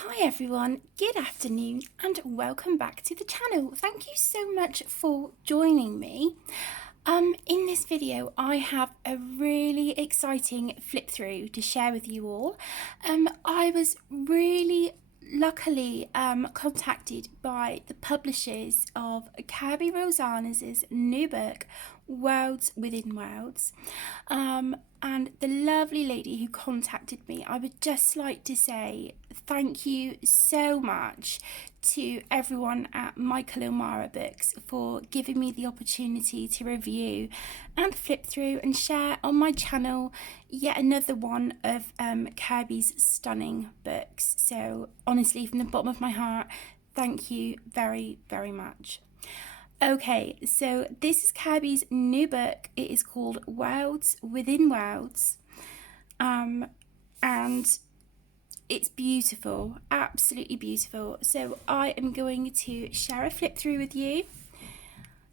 Hi everyone, good afternoon and welcome back to the channel. Thank you so much for joining me. In this video I have a really exciting flip through to share with you all. I was really luckily contacted by the publishers of Kerby Rosanes' new book, Worlds Within Worlds. And the lovely lady who contacted me, I would just like to say thank you so much to everyone at Michael O'Mara Books for giving me the opportunity to review and flip through and share on my channel yet another one of Kerby's stunning books. So honestly, from the bottom of my heart, thank you very, very much. Okay, so this is Kerby's new book. It is called Worlds Within Worlds. And it's beautiful, absolutely beautiful. So I am going to share a flip through with you.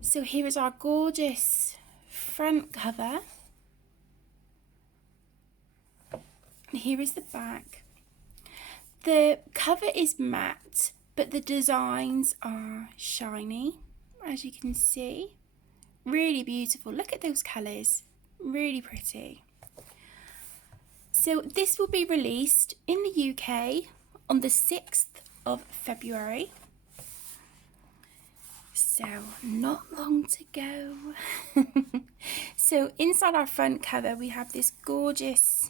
So here is our gorgeous front cover. And here is the back. The cover is matte, but the designs are shiny, as you can see. Really beautiful. Look at those colours. Really pretty. So this will be released in the UK on the 6th of February. So not long to go. So inside our front cover we have this gorgeous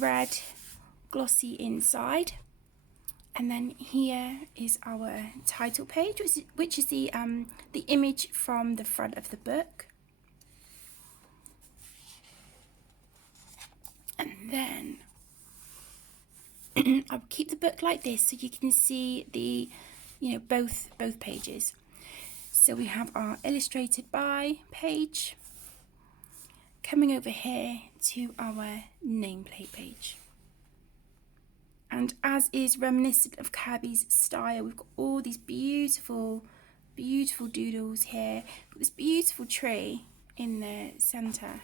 red glossy inside. And then here is our title page, which is the image from the front of the book. And then I'll keep the book like this so you can see the, both pages. So we have our illustrated by page, coming over here to our nameplate page. And as is reminiscent of Kerby's style, we've got all these beautiful, beautiful doodles here. Got this beautiful tree in the centre,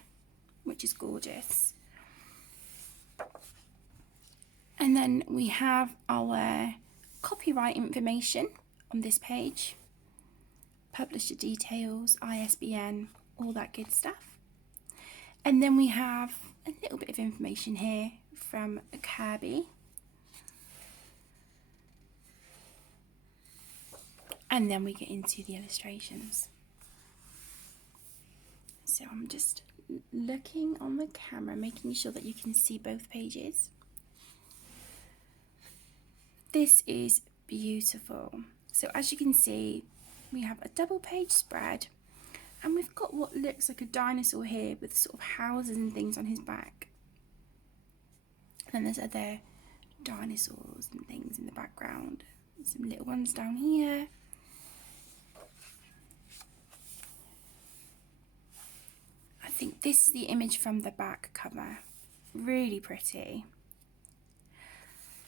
which is gorgeous. And then we have our copyright information on this page. Publisher details, ISBN, all that good stuff. And then we have a little bit of information here from Kerby. And then we get into the illustrations. So I'm just looking on the camera, making sure that you can see both pages. This is beautiful. So as you can see, we have a double page spread, and we've got what looks like a dinosaur here with sort of houses and things on his back. And then there's other dinosaurs and things in the background. Some little ones down here. I think this is the image from the back cover. Really pretty.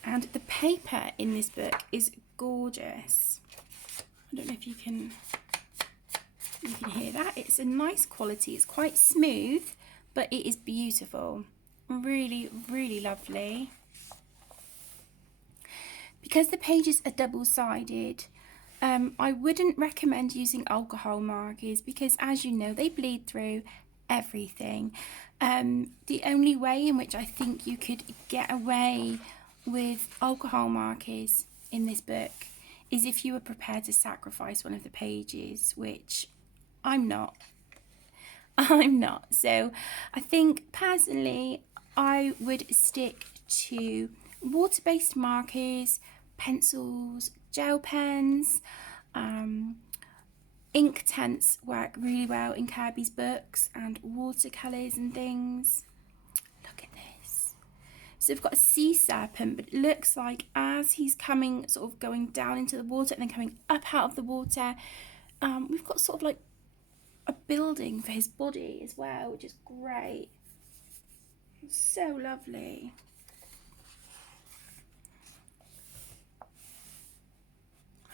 And the paper in this book is gorgeous. I don't know if you can hear that. It's a nice quality. It's quite smooth, but it is beautiful. Really, really lovely. Because the pages are double-sided, I wouldn't recommend using alcohol markers because, as you know, they bleed through everything. The only way in which I think you could get away with alcohol markers in this book is if you were prepared to sacrifice one of the pages, which I'm not. So I think personally I would stick to water-based markers, pencils, gel pens. Ink tints work really well in Kerby's books, and watercolours and things. Look at this. So we've got a sea serpent, but it looks like as he's coming, sort of going down into the water and then coming up out of the water, we've got sort of like a building for his body as well, which is great. It's so lovely.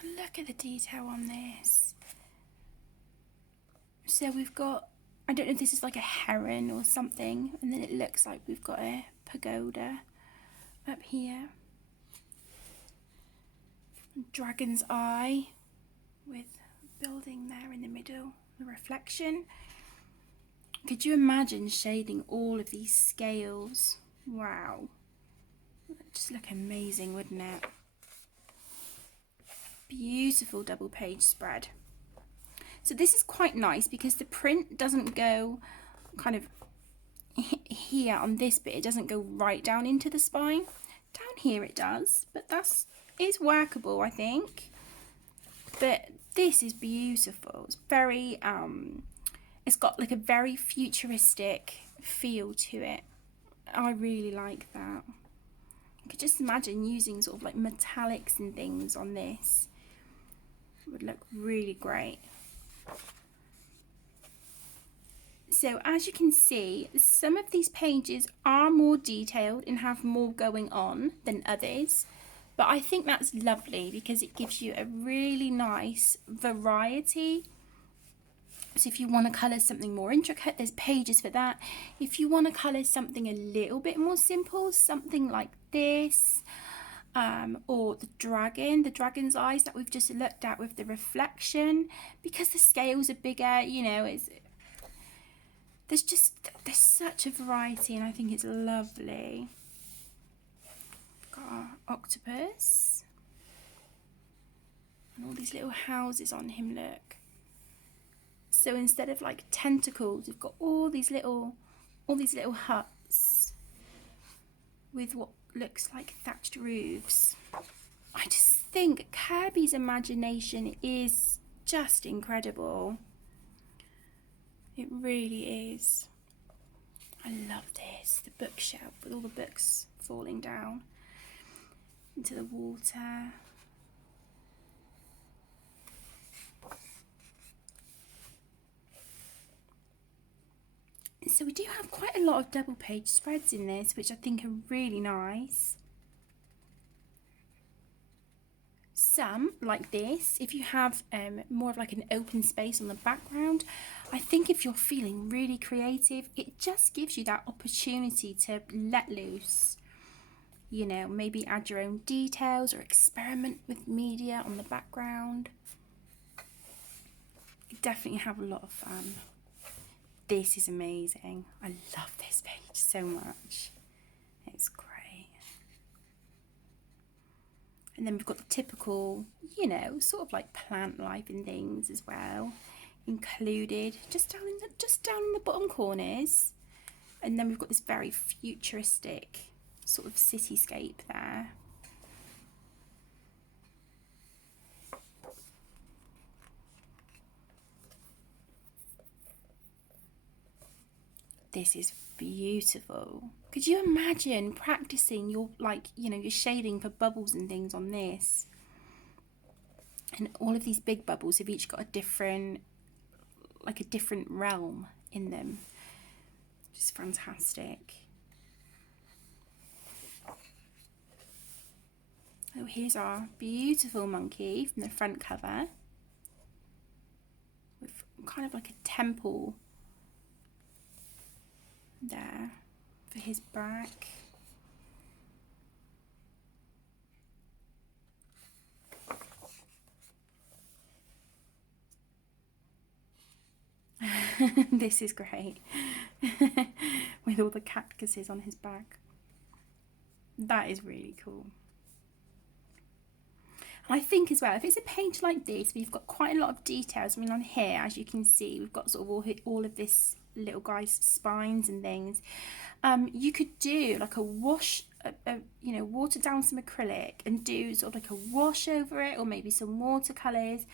Look at the detail on this. So we've got, I don't know if this is like a heron or something, and then it looks like we've got a pagoda up here. dragon's eye with building there in the middle, the reflection. Could you imagine shading all of these scales? Wow. That'd just look amazing, wouldn't it? Beautiful double page spread. So this is quite nice because the print doesn't go kind of here on this bit. It doesn't go right down into the spine. Down here it does, but is workable, I think. But this is beautiful. It's very it's got like a very futuristic feel to it. I really like that. I could just imagine using sort of like metallics and things on this. It would look really great. So as you can see, some of these pages are more detailed and have more going on than others, but I think that's lovely because it gives you a really nice variety. So if you want to colour something more intricate, there's pages for that. If you want to colour something a little bit more simple, something like this, or the dragon's eyes that we've just looked at with the reflection, because the scales are bigger, you know, there's such a variety, and I think it's lovely. Got our octopus and all these little houses on him, look. So instead of like tentacles, we've got all these little huts with what looks like thatched roofs. I just think Kerby's imagination is just incredible. It really is. I love this, the bookshelf with all the books falling down into the water. So we do have quite a lot of double page spreads in this, which I think are really nice. Some, like this, if you have more of like an open space on the background, I think if you're feeling really creative, it just gives you that opportunity to let loose. You know, maybe add your own details or experiment with media on the background. You definitely have a lot of fun. This is amazing. I love this page so much. It's great. And then we've got the typical, you know, sort of like plant life and things as well, included just down in the bottom corners. And then we've got this very futuristic sort of cityscape there. This is beautiful. Could you imagine practicing your, like, you know, your shading for bubbles and things on this? And all of these big bubbles have each got a different realm in them. Just fantastic. Oh, here's our beautiful monkey from the front cover with kind of like a temple there for his back. This is great. With all the cactuses on his back. That is really cool. And I think as well, if it's a page like this, we've got quite a lot of details. I mean, on here, as you can see, we've got sort of all of this little guy's spines and things. You could do like a wash, you know, water down some acrylic and do sort of like a wash over it, or maybe some watercolours,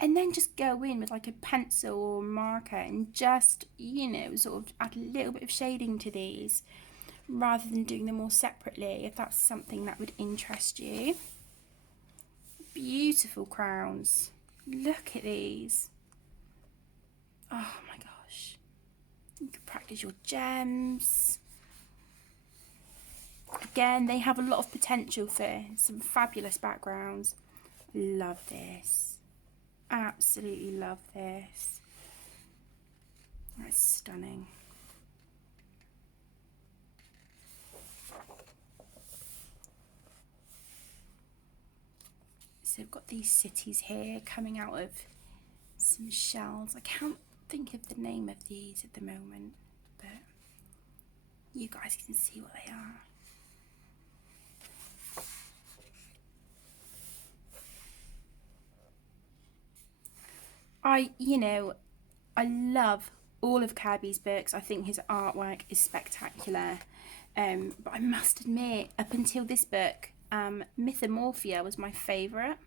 and then just go in with like a pencil or marker and just, you know, sort of add a little bit of shading to these rather than doing them all separately, if that's something that would interest you. Beautiful crowns. Look at these. Oh my gosh. You can practice your gems. Again, they have a lot of potential for some fabulous backgrounds. Love this. Absolutely love this. That's stunning. So So we've got these cities here coming out of some shells. I can't think of the name of these at the moment, but you guys can see what they are. I love all of Kerby's books. I think his artwork is spectacular. But I must admit, up until this book, Mythomorphia was my favourite.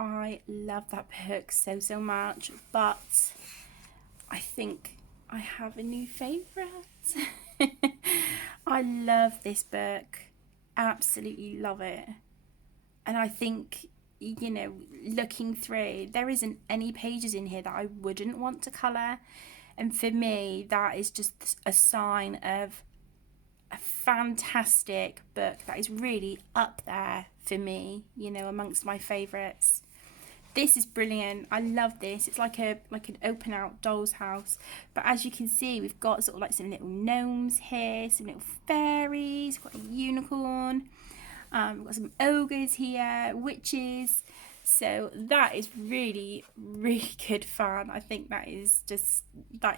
I love that book so much, but I think I have a new favourite. I love this book, absolutely love it. And I think, you know, looking through, there isn't any pages in here that I wouldn't want to colour. And for me, that is just a sign of a fantastic book that is really up there for me, you know, amongst my favourites. This is brilliant. I love this. It's like an open out doll's house. But as you can see, we've got sort of like some little gnomes here, some little fairies, we've got a unicorn, we've got some ogres here, witches. So that is really, really good fun. I think that is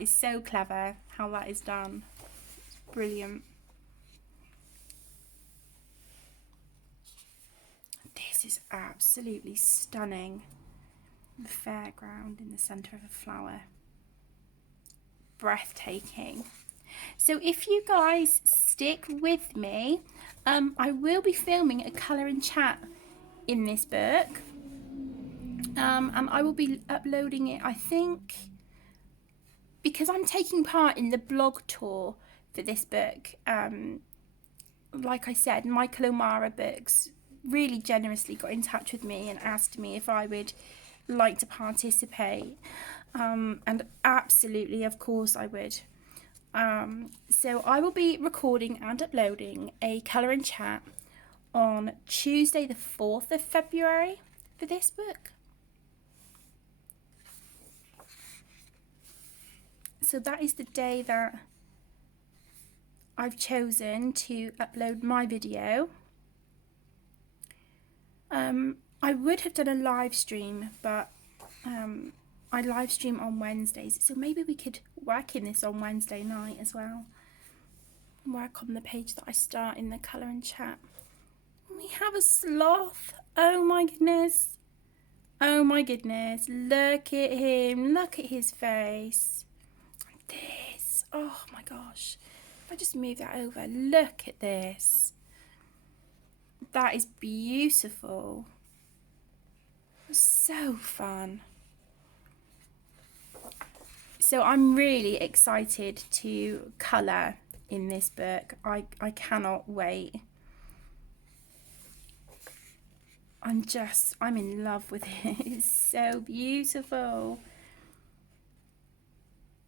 so clever how that is done. It's brilliant. This is absolutely stunning. The fairground in the centre of a flower. Breathtaking. So if you guys stick with me, I will be filming a colour and chat in this book. And I will be uploading it, I think, because I'm taking part in the blog tour for this book. Like I said, Michael O'Mara Books really generously got in touch with me and asked me if I would like to participate, and absolutely, of course I would. So I will be recording and uploading a colour and chat on Tuesday the 4th of February for this book. So that is the day that I've chosen to upload my video. I would have done a live stream, but I live stream on Wednesdays, so maybe we could work in this on Wednesday night as well. Work on the page that I start in the colour and chat. We have a sloth. Oh my goodness. Oh my goodness. Look at him. Look at his face. This. Oh my gosh. If I just move that over, look at this. That is beautiful. So fun. So I'm really excited to colour in this book. I cannot wait. I'm in love with it. It's so beautiful.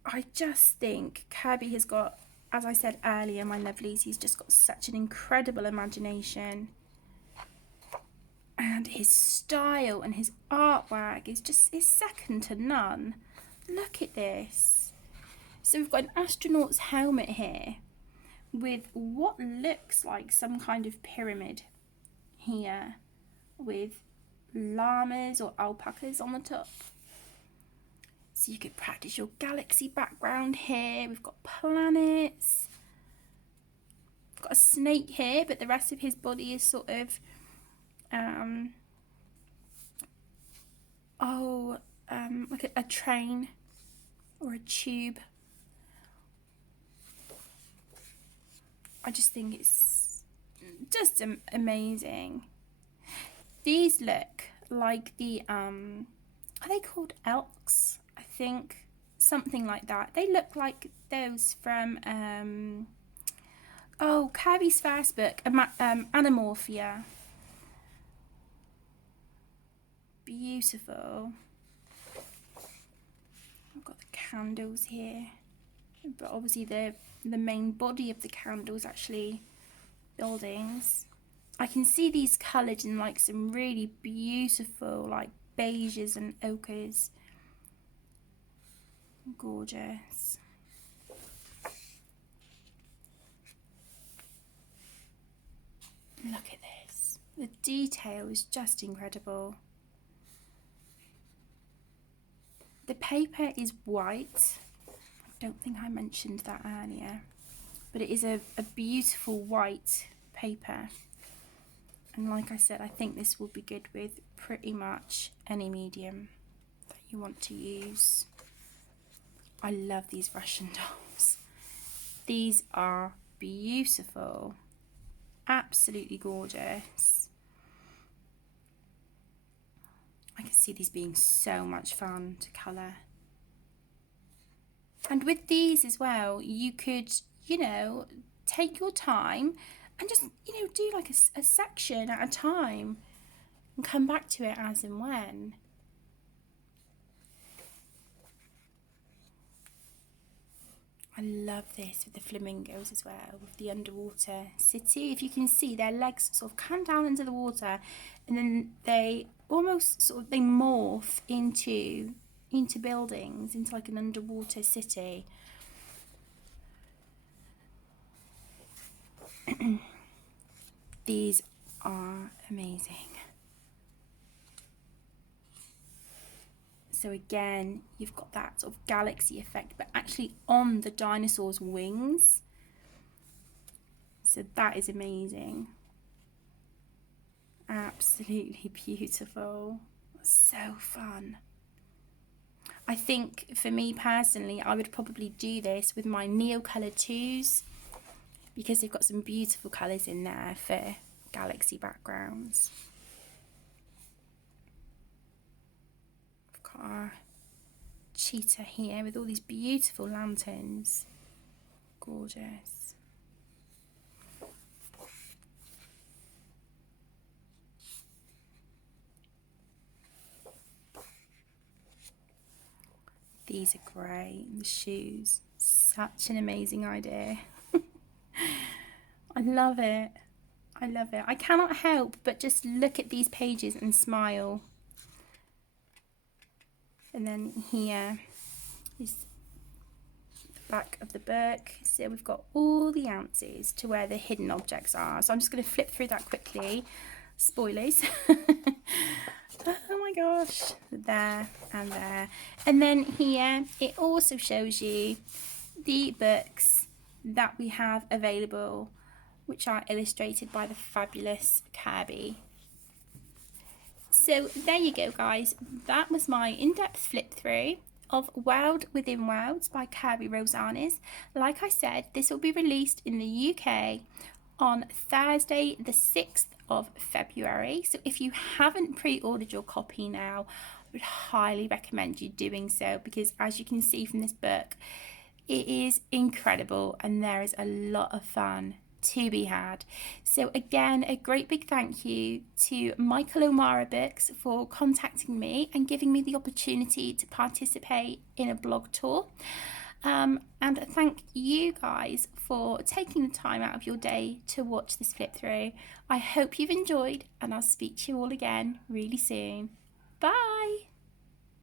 I just think Kerby has got, as I said earlier, my lovelies, he's just got such an incredible imagination. And his style and his artwork is second to none. Look at this. So we've got an astronaut's helmet here with what looks like some kind of pyramid here with llamas or alpacas on the top. So you could practice your galaxy background here. We've got planets. We've got a snake here, but the rest of his body is sort of like a train or a tube. I just think it's just amazing. These look like the are they called elks? I think something like that. They look like those from Kerby's first book, Anamorphia. Beautiful. I've got the candles here, but obviously the main body of the candle is actually buildings. I can see these coloured in like some really beautiful like beiges and ochres. Gorgeous. Look at this. The detail is just incredible. The paper is white. I don't think I mentioned that earlier, but it is a beautiful white paper. And like I said, I think this will be good with pretty much any medium that you want to use. I love these Russian dolls. These are beautiful, absolutely gorgeous. I can see these being so much fun to colour. And with these as well, you could, you know, take your time and just, you know, do like a section at a time and come back to it as and when. I love this with the flamingos as well, with the underwater city. If you can see, their legs sort of come down into the water and then they almost sort of, they morph into buildings, into like an underwater city. These are amazing. So again, you've got that sort of galaxy effect, but actually on the dinosaur's wings. So that is amazing. Absolutely beautiful. So fun. I think for me personally, I would probably do this with my Neocolor 2s because they've got some beautiful colours in there for galaxy backgrounds. We've got our cheetah here with all these beautiful lanterns. Gorgeous. These are great, the shoes. Such an amazing idea. I love it. I love it. I cannot help but just look at these pages and smile. And then here is the back of the book. So we've got all the answers to where the hidden objects are. So I'm just going to flip through that quickly. Spoilers. Oh my gosh. There and there. And then here it also shows you the books that we have available, which are illustrated by the fabulous Kerby. So there you go, guys. That was my in-depth flip through of World Within Worlds by Kerby Rosanes. Like I said, this will be released in the UK on Thursday the 6th of February. So if you haven't pre-ordered your copy now, I would highly recommend you doing so, because as you can see from this book, it is incredible and there is a lot of fun to be had. So again, a great big thank you to Michael O'Mara Books for contacting me and giving me the opportunity to participate in a blog tour. And thank you guys for taking the time out of your day to watch this flip through. I hope you've enjoyed, and I'll speak to you all again really soon. Bye!